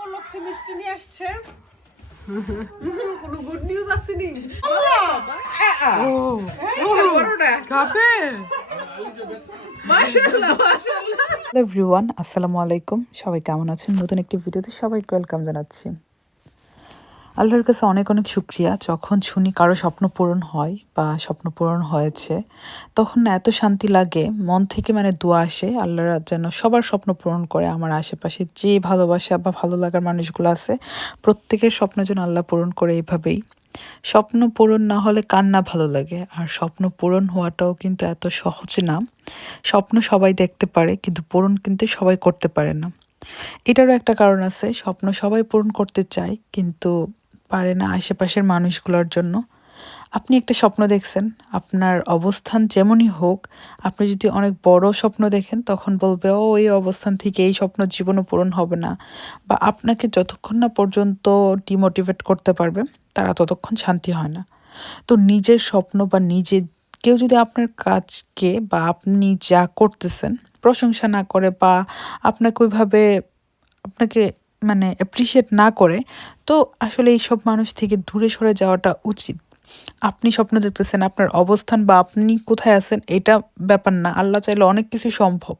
উপলক্ষে মিষ্টি নিয়ে আসছে। কোনো গুড নিউজ আসেনি। হ্যালো এভরিওয়ান আসসালামু আলাইকুম। সবাই কেমন আছেন? নতুন একটি ভিডিওতে সবাইকে ওয়েলকাম জানাচ্ছি। আল্লাহর কাছে অনেক অনেক শুক্রিয়া। যখন শুনি কারও স্বপ্ন পূরণ হয় বা স্বপ্ন পূরণ হয়েছে, তখন এত শান্তি লাগে, মন থেকে মানে দোয়া আসে আল্লাহর যেন সবার স্বপ্ন পূরণ করে আমার আশেপাশে। যে ভালোবাসা বা ভালো লাগার মানুষগুলো আছে, প্রত্যেকের স্বপ্ন যেন আল্লাহ পূরণ করে এইভাবেই। স্বপ্ন পূরণ না হলে কান্না ভালো লাগে, আর স্বপ্ন পূরণ হওয়াটাও কিন্তু এত সহজ না। স্বপ্ন সবাই দেখতে পারে, কিন্তু পূরণ কিন্তু সবাই করতে পারে না। এটারও একটা কারণ আছে, স্বপ্ন সবাই পূরণ করতে চায়, কিন্তু পারে না আশেপাশের মানুষগুলোর জন্য। আপনি একটা স্বপ্ন দেখছেন, আপনার অবস্থান যেমনই হোক, আপনি যদি অনেক বড় স্বপ্ন দেখেন, তখন বলবে, ও, এই অবস্থান থেকে এই স্বপ্ন জীবনও পূরণ হবে না। বা আপনাকে যতক্ষণ না পর্যন্ত ডিমোটিভেট করতে পারবে, তারা ততক্ষণ শান্তি হয় না। তো নিজের স্বপ্ন বা নিজে, কেউ যদি আপনার কাজকে বা আপনি যা করতেছেন, প্রশংসা না করে বা আপনাকে ওইভাবে, আপনাকে মানে অ্যাপ্রিসিয়েট না করে, তো আসলে এইসব মানুষ থেকে দূরে সরে যাওয়াটা উচিত। আপনি স্বপ্ন দেখতেছেন, আপনার অবস্থান বা আপনি কোথায় আছেন এটা ব্যাপার না, আল্লাহ চাইলে অনেক কিছু সম্ভব।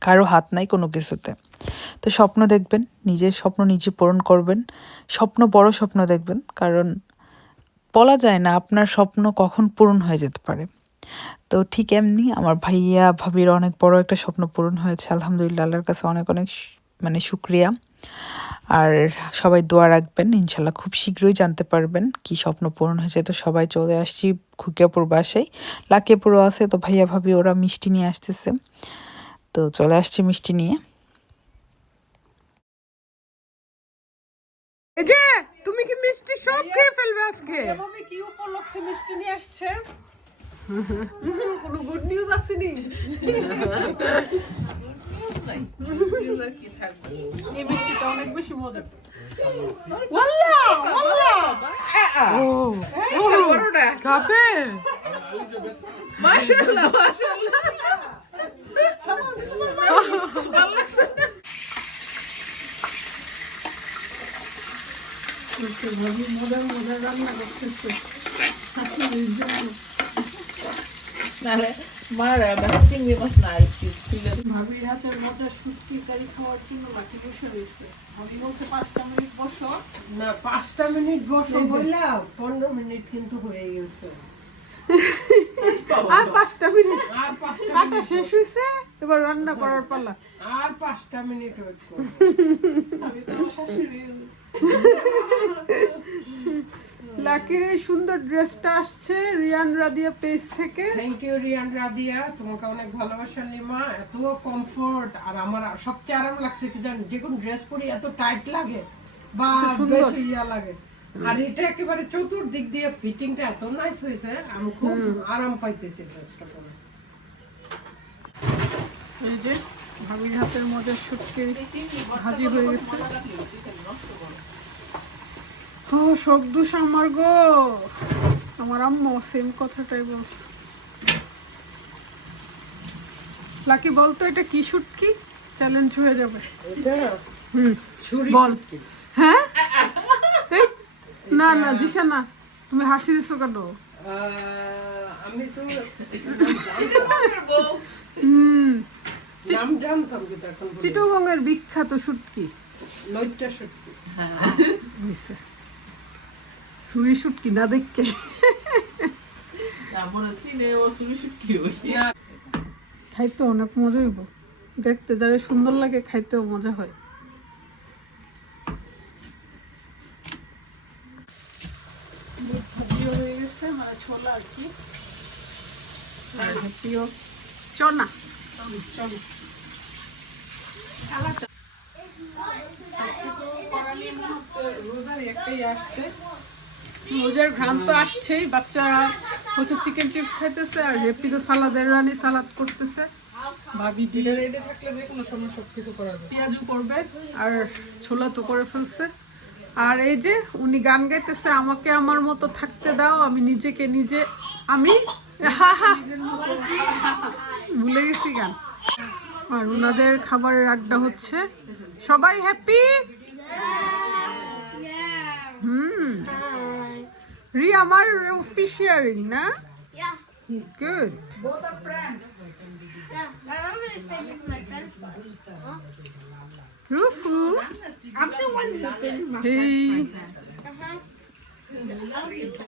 কারও হাত নাই কোনো কিছুতে। তো স্বপ্ন দেখবেন, নিজের স্বপ্ন নিজে পূরণ করবেন, স্বপ্ন বড় স্বপ্ন দেখবেন, কারণ বলা যায় না আপনার স্বপ্ন কখন পূরণ হয়ে যেতে পারে। তো ঠিক এমনি আমার ভাইয়া, ভাবির অনেক বড় একটা স্বপ্ন পূরণ হয়েছে, আলহামদুলিল্লাহ, আল্লাহর কাছে অনেক অনেক মানে শুক্রিয়া। আর সবাই দোয়া রাখবেন ইনশাল্লাহ খুব শীঘ্রই জানতে পারবেন কি স্বপ্ন পূরণ হয়েছে। তো সবাই চলে আসছি খুকিয়াপুর বাসায়। লাকিয়াপুরও আছে তো ভাইয়া ভাবি ওরা মিষ্টি নিয়ে আসতেছে। তো চলে আসছি মিষ্টি নিয়ে। এই যে তুমি কি মিষ্টি সব খেয়ে ফেলবে আজকে? এভাবে কি উপলক্ষে মিষ্টি নিয়ে আসছে? কোনো গুড নিউজ আসেনি? এই মিষ্টিটা অনেক বেশি মজা ওয়াল্লাহ ওয়াল্লাহ বড়টা খাবে মাশাআল্লাহ মাশাআল্লাহ ভাবির হাতের মজা শুটকি কারি খাওয়ার জন্য বাকি বসে রয়েছে। ভাবি বলছে পাঁচটা মিনিট বসো। না পাঁচটা মিনিট বসো। বললা পনেরো মিনিট কিন্তু হয়ে গেছে। আর পাঁচটা মিনিট। আর পাঁচটা কাটা শেষ হয়েছে এবার রান্না করার পালা। আর পাঁচটা মিনিট ওয়েট করো। আমি তো আমার শাশুড়ি। লাকির এই সুন্দর ড্রেসটা আসছে রিয়ান রাদিয়া পেজ থেকে। Thank you Riyan Radiya. তোমাকে অনেক ভালোবাসা নিমা। এত কমফোর্ট আর আমার সবচেয়ে আরাম লাগছে কি জানি? যে কোন ড্রেস পরি এত টাইট লাগে বা সুন্দর। ইয়া লাগে। আর এটা একেবারে চতুর্দিক দিয়ে ফিটিংটা এত নাইস হয়েছে আমি খুব আরাম পাইতেছি ড্রেসটা পরে। এই যে ভাবির হাতের মজার সুটকে ভাজি হয়ে গেছে। ও সবদুষ আমার গো। আমার আম্মু সেম কথাটাই বলছ। লাকি বলতো এটা কি শুটকি চ্যালেঞ্জ হয়ে যাবে। হুম বল। হ্যাঁ? না না দিশা না। তুমি হাসি দিছো কেন? আমি তো হুম। চিটগঙ্গের বিখ্যাত শুটকি লইট্টা সত্যি হইছে। সুরি শুটকি না দেখকে খাইতে অনেক মজা হইব। দেখতে যারা সুন্দর লাগে খাইতেও মজা হয়। হয়ে গেছে মানে ছোলা আর কি। চনা চনা রোজার একটাই আসছে। রোজার ঘ্রাণ তো আসছেই বাচ্চারা হচ্ছে চিকেন চিপস খাইতেছে আর হ্যাপি তো সালাদের রানি সালাদ করতেছে। ভাবি এটা রেডি থাকলে যে কোনো সময় সব কিছু করা যায়। পেঁয়াজু করবে আর ছোলা তো করে ফেলছে। আর এই যে উনি গান গাইতেছে আমাকে আমার মতো থাকতে দাও আমি নিজেকে নিজে আমি? ভুলে গেছি গান। আর ওনাদের খাবারের আড্ডা হচ্ছে সবাই happy Riyamar fish earring, na? Yeah. Good. Both are friends. Yeah, I'm really think it's my friends. Huh? Rufu. I'm the one who's been my friend. Hey. Uh-huh.